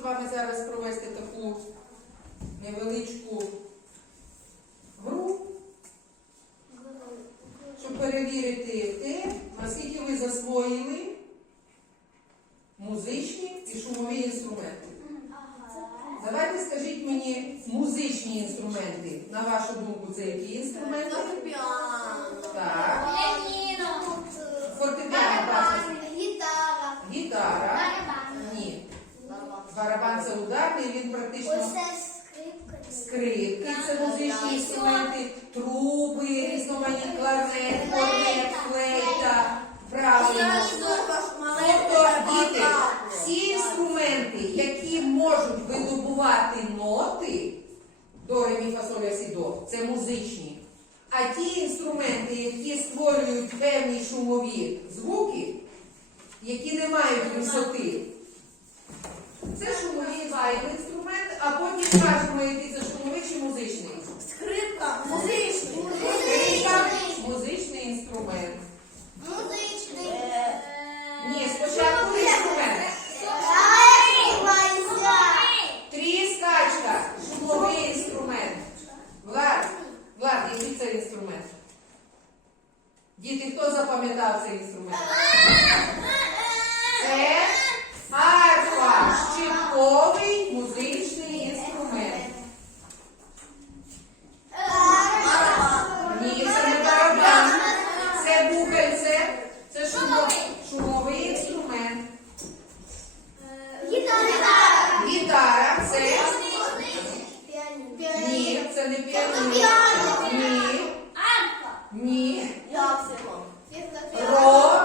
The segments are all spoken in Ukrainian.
з вами зараз провести таку невеличку гру, щоб перевірити те, наскільки ви засвоїли музичні і шумові інструменти. Давайте скажіть мені музичні інструменти. На вашу думку, це які інструменти? Так. Фортепіано, бачите. Гітара. Гітара. Барабан. Ні. Це він практично скрипки, це музичні інструменти, труби, різноманітні кларнет, корнет, флейта. Правильно. Тобто, діти, всі інструменти, які можуть видобувати ноти до ре, мі, фа, соль, ля, сі, до, це музичні. А ті інструменти, які створюють певні шумові звуки, які не мають висоти, це шумовий зайвий інструмент, а потім скажемо, який це шумовий чи музичний. Скрипка. Музичний. Скрипка – музичний інструмент. Музичний. Ні, спочатку інструмент. Тріскачка, шумовий інструмент. Влад, Влад, який це інструмент? Діти, хто запам'ятав цей інструмент? Це арфа, щипковий музичний інструмент. Ні, це не барабан. Це бухальце. Це шумовий, шумовий інструмент. Гітара це ні, це не піаніно. Ні, ні. Ро.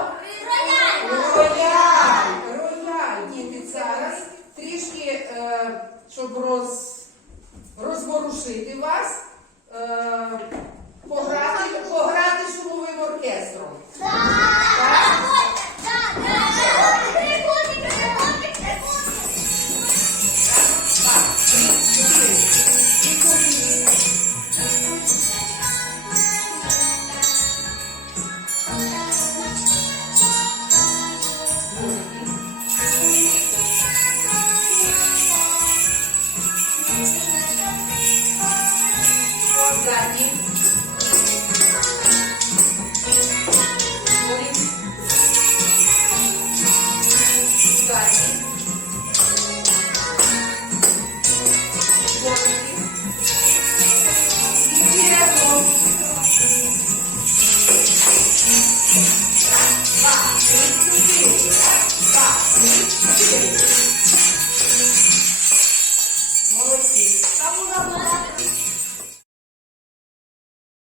Рояль. Рояль. Діти, зараз трішки, е, щоб роз, розворушити вас, е, пограти 来吧，民族队伍，来吧，民族。